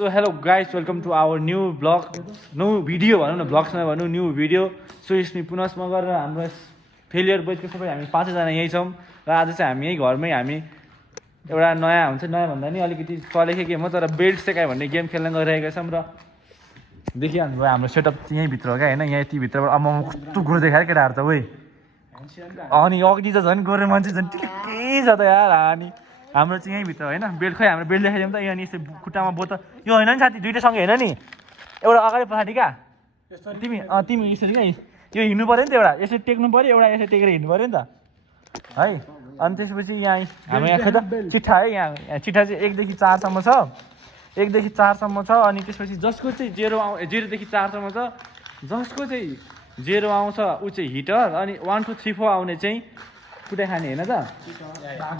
So hello guys welcome to our new vlog new video भनौँ न blogs नभनौँ new video so यसमा पुनस्म गरेर हाम्रो फेलियर बोइजको सबै हामी 5जना यहीँ छौँ र आज चाहिँ हामी यही घरमै हामी एउटा नयाँ हुन्छ नयाँ भन्दा नि अलिकति चलेको गेम हो तर बेल्ट सेकाइ भन्ने गेम खेल्न गइरहेका छौँ र देखिहाल्नु भयो हाम्रो सेटअप यहीँ भित्र हो क्या होइन यहाँ यति भित्रबाट अब कस्तो गोरो देखाएर केटाहरू त वै अनि अघि त झन् गोरो मान्छे झन् के छ त यार अनि हाम्रो चाहिँ यहीँ भित्र होइन बेल्ट खै हाम्रो बेल्ट देखाइदिउँ त यहाँ नि यसो खुट्टामा बोतल यो होइन नि साथी दुइटै सँगै होइन नि एउटा अगाडि पछाडि क्या तिमी तिमी यसरी क्या यो हिँड्नु पऱ्यो नि त एउटा यसरी टेक्नु पऱ्यो एउटा यसरी टेकेर हिँड्नु पऱ्यो नि त है अनि त्यसपछि यहाँ हाम्रो यहाँ खै त चिठा है यहाँ चिठा चाहिँ 1 देखि 4 सम्म छ 1 देखि 4 सम्म छ अनि त्यसपछि जसको चाहिँ 0 देखि 4 सम्म छ जसको चाहिँ 0 आउँछ ऊ चाहिँ हिटर अनि 1 2 3 4 आउने चाहिँ कुटाइ खाने होइन त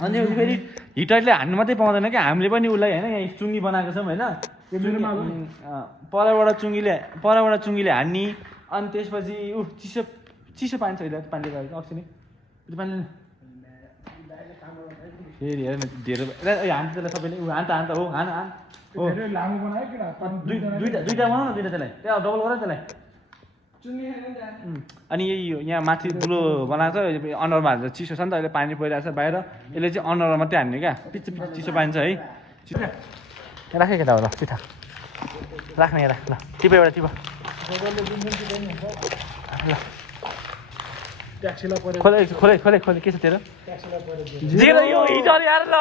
अनि फेरि हिटरले हान्नु मात्रै पाउँदैन क्या हामीले पनि उसलाई होइन यहाँ चुङ्गी बनाएको छौँ होइन परबाट चुङ्गीले हान्ने अनि त्यसपछि ऊ चिसो चिसो पानी छ पानीले गएको अक्सी नै पानी फेरि हेर न धेरै हान्छ त्यसलाई सबैले ऊ हान्त हो हान हो दुईवटा बनाऊ न दुईवटा त्यसलाई त्यहाँ डबल गर त्यसलाई अनि यही यहाँ माथि दुलो बनाएको छ अनुहारमा हाल्दा चिसो छ नि त अहिले पानी परिरहेको छ बाहिर यसले चाहिँ अनुहारमा मात्रै हान्ने क्या पिच्चो चिसो पानी छ है राखेँ केटा हो ल चिठा राख्ने यहाँ ल टिप एउटा टिप ल खोले के छ तेरो यो हिटर यार ल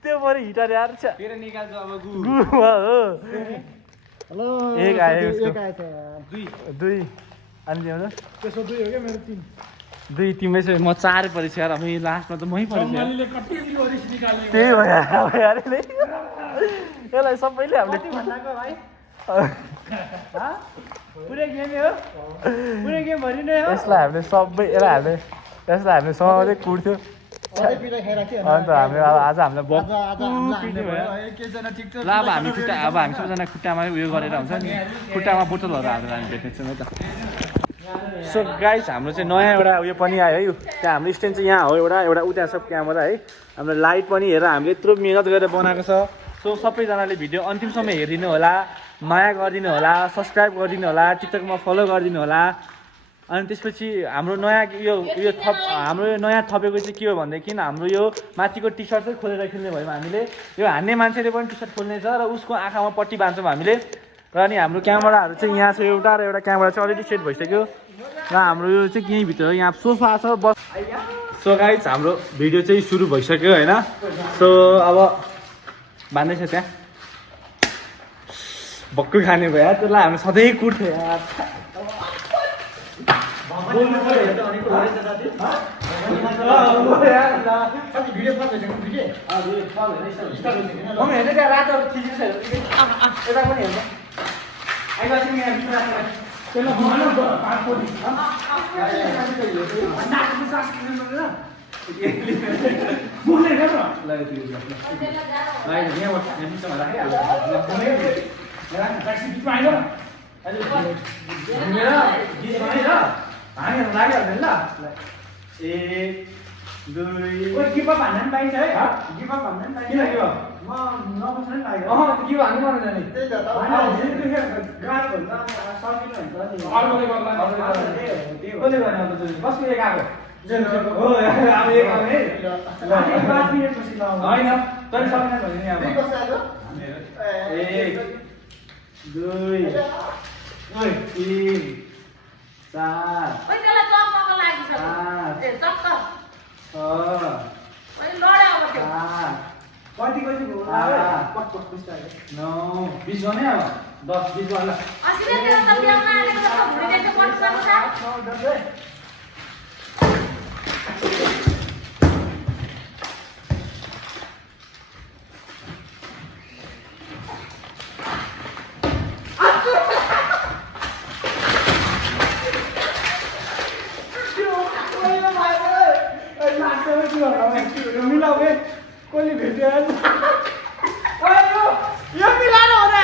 त्यो पऱ्यो हिटर यार छ हेलो एक आयो दुई अनि त्यसो 2 हो क्या मेरो 3 दुई तिमै छ म 4 परेछ यार अब लास्टमा त मै परेछ त्यही हो यार यसलाई सबैले हामीले भन्दाको भाइ पुरै गेम हो पुरै गेम भरि नै हो यसलाई हामीले सबै यसलाई हामीले सधैँ कुट्थ्यो अन्त हामीले आज हामीलाई ल अब हामी सबैजना खुट्टामा उयो गरेर हुन्छ नि खुट्टामा बोतलहरू हालेर हामी भेट्नेछौँ है त सो गाइस हाम्रो चाहिँ नयाँ एउटा उयो पनि आयो है त्यहाँ हाम्रो स्ट्यान्ड चाहिँ यहाँ हो एउटा उता सब क्यामेरा है हाम्रो लाइट पनि हेरेर हामीले यत्रो मिहिनेत गरेर बनाएको छ सो सबैजनाले भिडियो अन्तिमसम्म हेरिदिनु होला माया गरिदिनु होला सब्सक्राइब गरिदिनु होला टिकटकमा फलो गरिदिनु होला अनि त्यसपछि हाम्रो नयाँ हाम्रो यो नयाँ थपेको चाहिँ के हो भनेदेखि हाम्रो यो माथिको टी सर्ट चाहिँ खोलेर खेल्ने भयौँ हामीले यो हान्ने मान्छेले पनि टी सर्ट खोल्ने छ र उसको आँखामा पट्टी बाँध्छौँ हामीले र अनि हाम्रो क्यामेराहरू चाहिँ यहाँ छ एउटा र एउटा क्यामेरा चाहिँ अलरेडी सेट भइसक्यो र हाम्रो यो चाहिँ यहीँभित्र यहाँ सोफा छ बस सो गाइस हाम्रो भिडियो चाहिँ सुरु भइसक्यो होइन सो अब बाँध्दैछ त्यहाँ भक्कु खाने भयो यार त्यसलाई हामी सधैँ कुट्थ्यो यार हामीहरू लागिहाल्ने ल 1 2 गिभ अप हान्न पनि पाइन्छ है गिभ अप हान्न पनि पाइन्छ किन गिभ अप म नबस्नु नि लाग्यो गिभ हान्नु पर्दैन नि त्यही त गाह्रो हुन्छ सकिनु हुन्छ नि अर्कोले गर्दा कसले गर्ने अब कसको एक आएको हो अब एक आउने है 5 मिनेट पछि लाउनु हैन तै सकिन भने नि अब कसले आयो 1 2 3 4 ओइ त्यसलाई चक्कको लागि छ ए चक्क ओइ लड्या अब त्यो कति भयो पट पुस्ता 9 20 गर्ने अब 10 20 गर्ला असिले त्यो त ब्याउमा आलेको त भुँडीले पट गर्छ 9 10 कोली भेट्यो यो मिलाएर हो र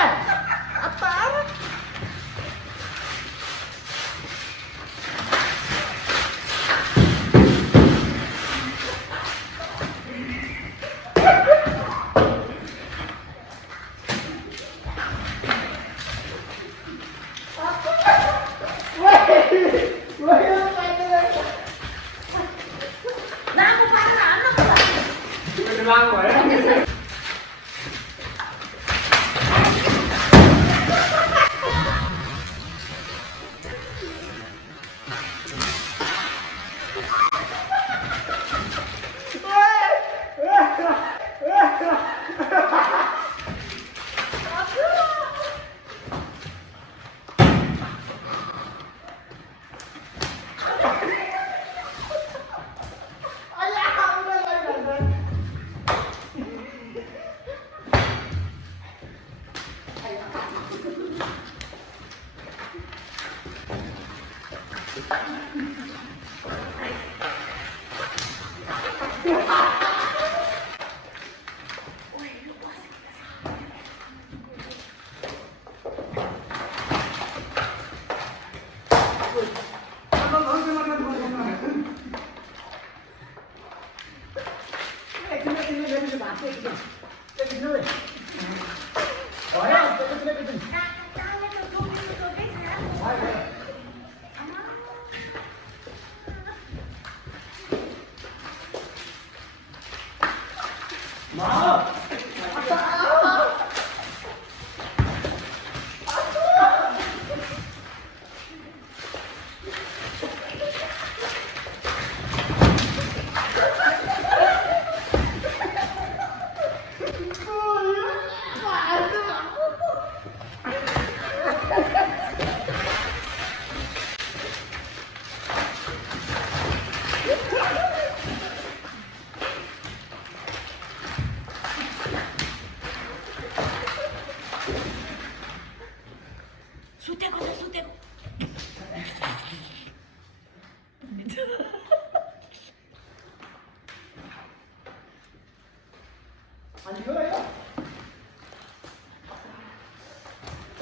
सुतेको छ सुतेको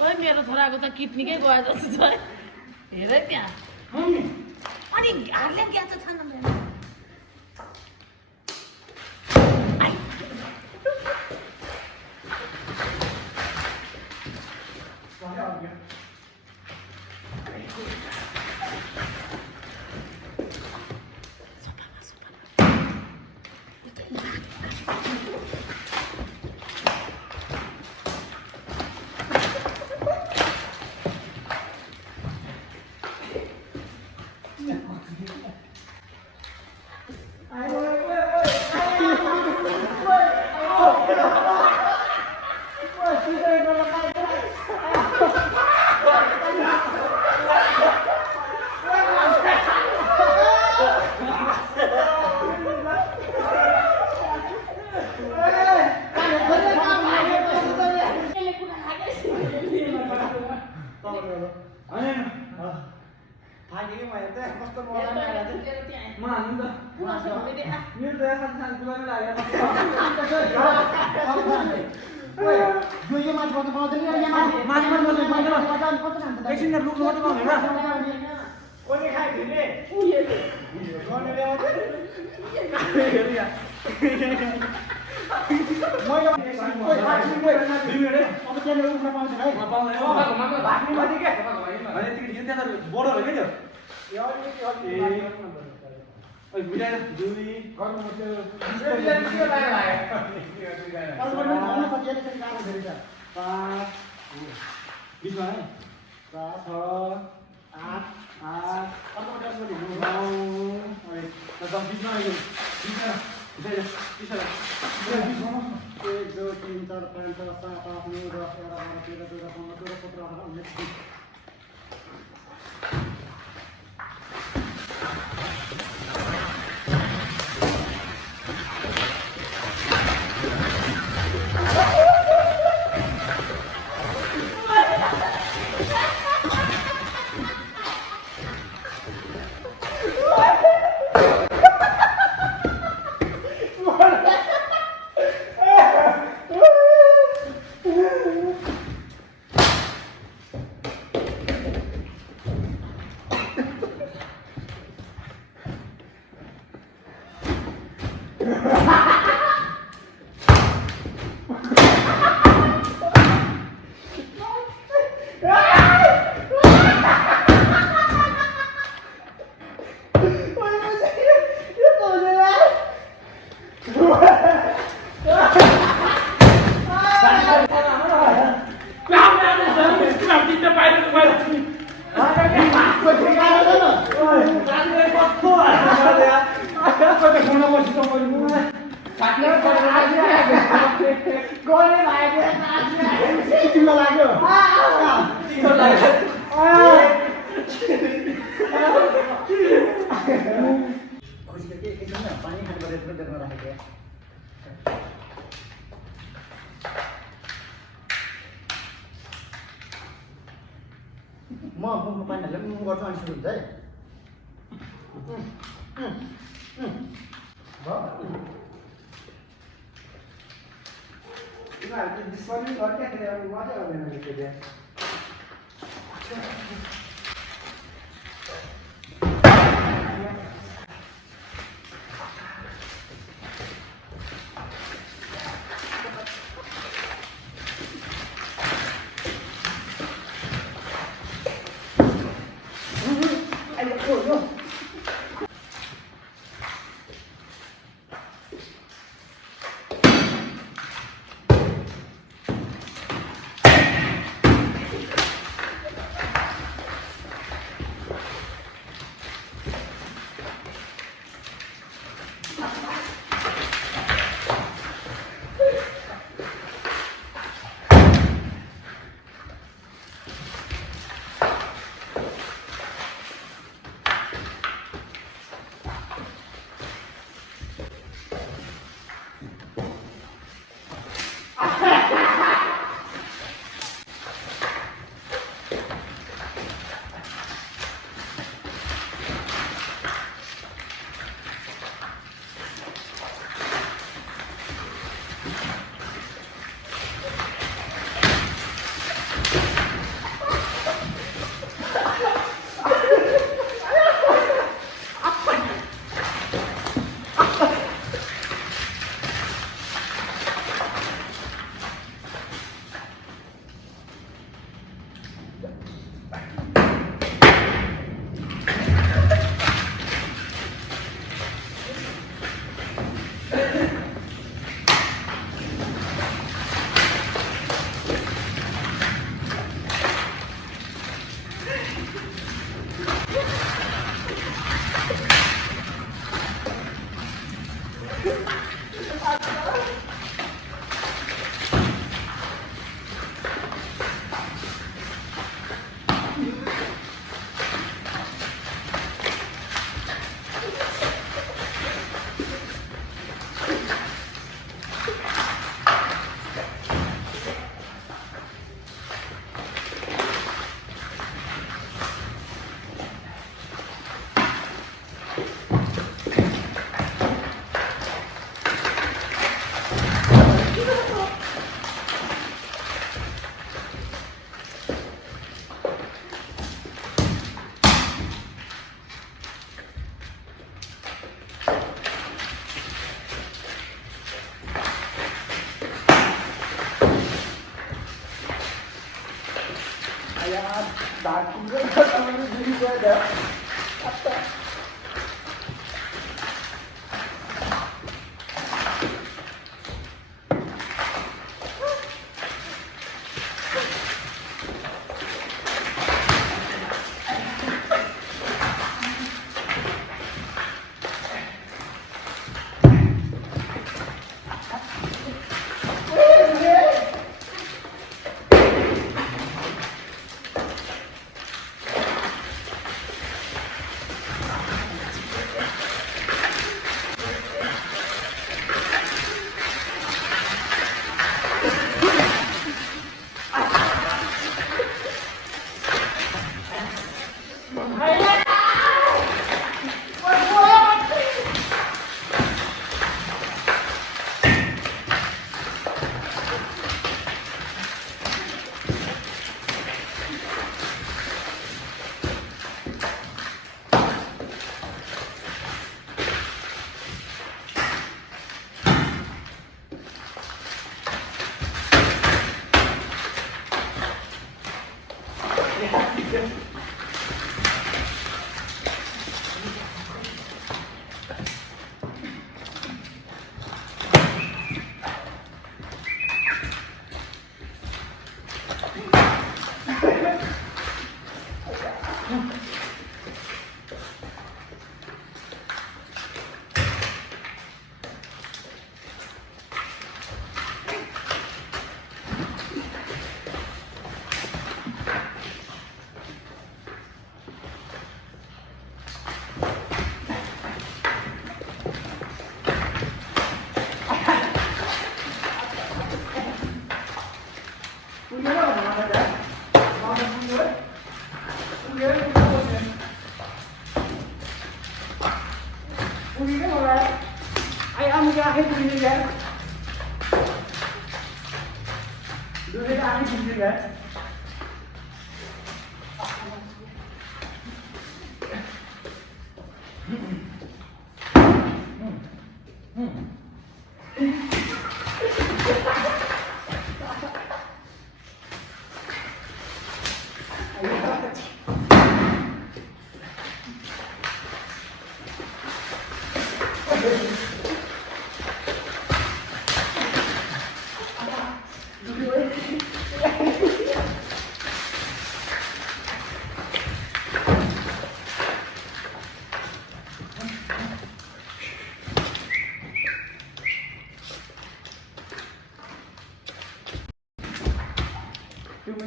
ओइ मेरो छोराको त किडनीकै गयो जस्तो छ है हेर त्यहाँ अनि हार्ले क्या त छैन मेरो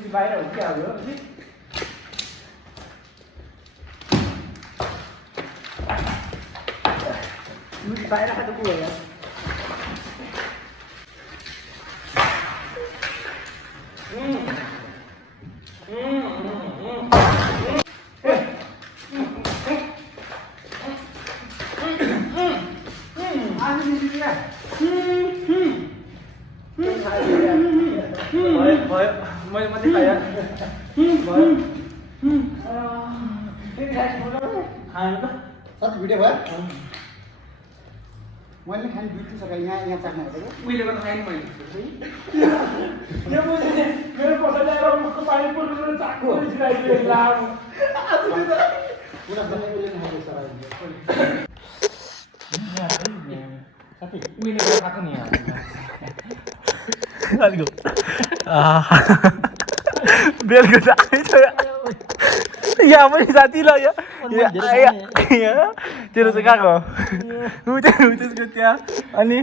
बाहिर हुन्छ क्या हो बाहिर खाएको के हो मैले मात्रै खाएँ खानु त साथी भिडियो भयो मैले खाने बिर्सिसकेँ यहाँ चाख्नु हेरेको उहिले गर्दा खाएँ मैले मेरो पछाडि आएर मुखको पानी पुर्नु चाको उहिले गर्दा खाएको नि बेलको यहाँ पनि साथी ल तेरो चाहिँ कहाँको ऊ त्यसको त्यहाँ अनि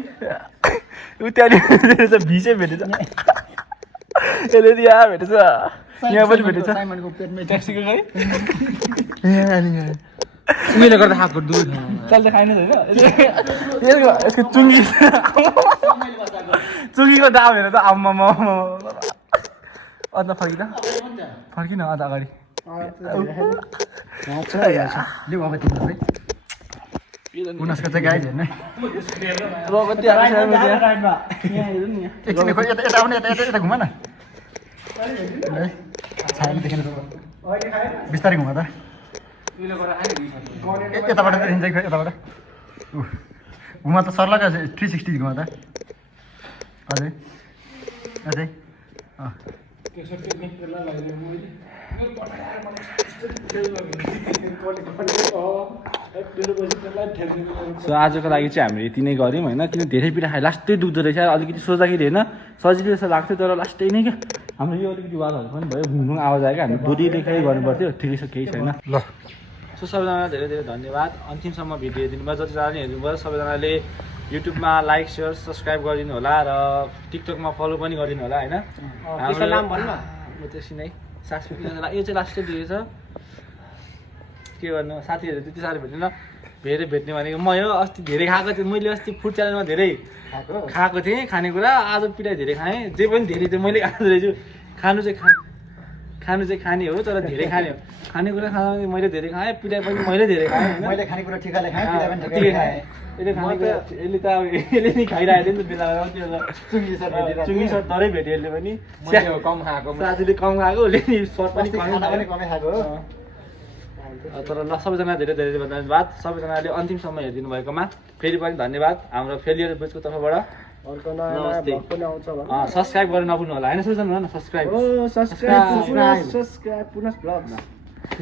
ऊ त्यहाँनिर तेरो चाहिँ भिसै भेटेछ यसले यहाँ भेटेछ यहाँ पनि भेटेछ ट्याक्सीको खै उहिले गर्दा खाएको दुध चल्दै खाएन होइन यसको चुङ्गीको दाम हेर त आम्मा अन्त फर्किन अन्त अगाडि उनीहरूको चाहिँ गाइड हेर्ने यता आउने यता घुमा न बिस्तारै घुमा त यताबाट यताबाट घुमा त सर्लाका 360 घुमा त अझै सो आजको लागि चाहिँ हामीले यति नै गऱ्यौँ होइन, किन धेरै पिठा खायो लास्टै दुख्दो रहेछ अलिकति सोच्दाखेरि होइन, सजिलो जस्तो लाग्थ्यो तर लास्टै नै क्या हाम्रो यो अलिकति वालहरू पनि भयो, घुङघुङ आवाज आयो क्या, हामी दोहोरी लेखाइ गर्नु पर्थ्यो, ठिकै छ केही छैन ल। सो सबैजनालाई धेरै धेरै धन्यवाद, अन्तिमसम्म भिडियो हेरिदिनुभयो, जतिजनाले हेर्नुभयो सबैजनाले युट्युबमा लाइक सेयर सब्सक्राइब गरिदिनु होला र टिकटकमा फलो पनि गरिदिनु होला होइन। हाम्रो नाम भन्नु म त्यसै नै सासु यो चाहिँ लास्टै दिएछ, के गर्नु साथीहरू त्यति साह्रो भेट्दैन, धेरै भेट्ने भनेको म यो अस्ति धेरै खाएको थिएँ, मैले अस्ति फुड च्यानलमा धेरै खाएको थिएँ खानेकुरा, आज पिटाइ धेरै खाएँ, जे पनि धेरै चाहिँ मैले खाँदो रहेछु, खानु चाहिँ खाने हो तर धेरै खाने हो, खानेकुरा खाँदा मैले धेरै खाएँ, पिटाइ पनि मैले धेरै खाएँ होइन, मैले खानेकुरा ठिकाले खाएँ, पिठा पनि ठिकै ठिकै खाएँ, खाएँ। यसले खानेकुरा यसले त अब यसले नि खाइरहेको थियो नि त बेला बेला त्यो चुङ्गी सर्ट डरै भेट्यो यसले पनि, कम खाएको साथीले कम खाएको उसले नि सर्ट पनि खाना पनि कमै खाएको हो। तर ल सबैजना धेरै धेरै धन्यवाद, सबैजनाले अन्तिमसम्म हेरिदिनु भएकोमा फेरि पनि धन्यवाद हाम्रो फेलियर बोइजको तर्फबाट। सब्सक्राइब गर्न नभुल्नु होला होइन, सबैजना सब्सक्राइब सब्सक्राइब पुनः ब्लग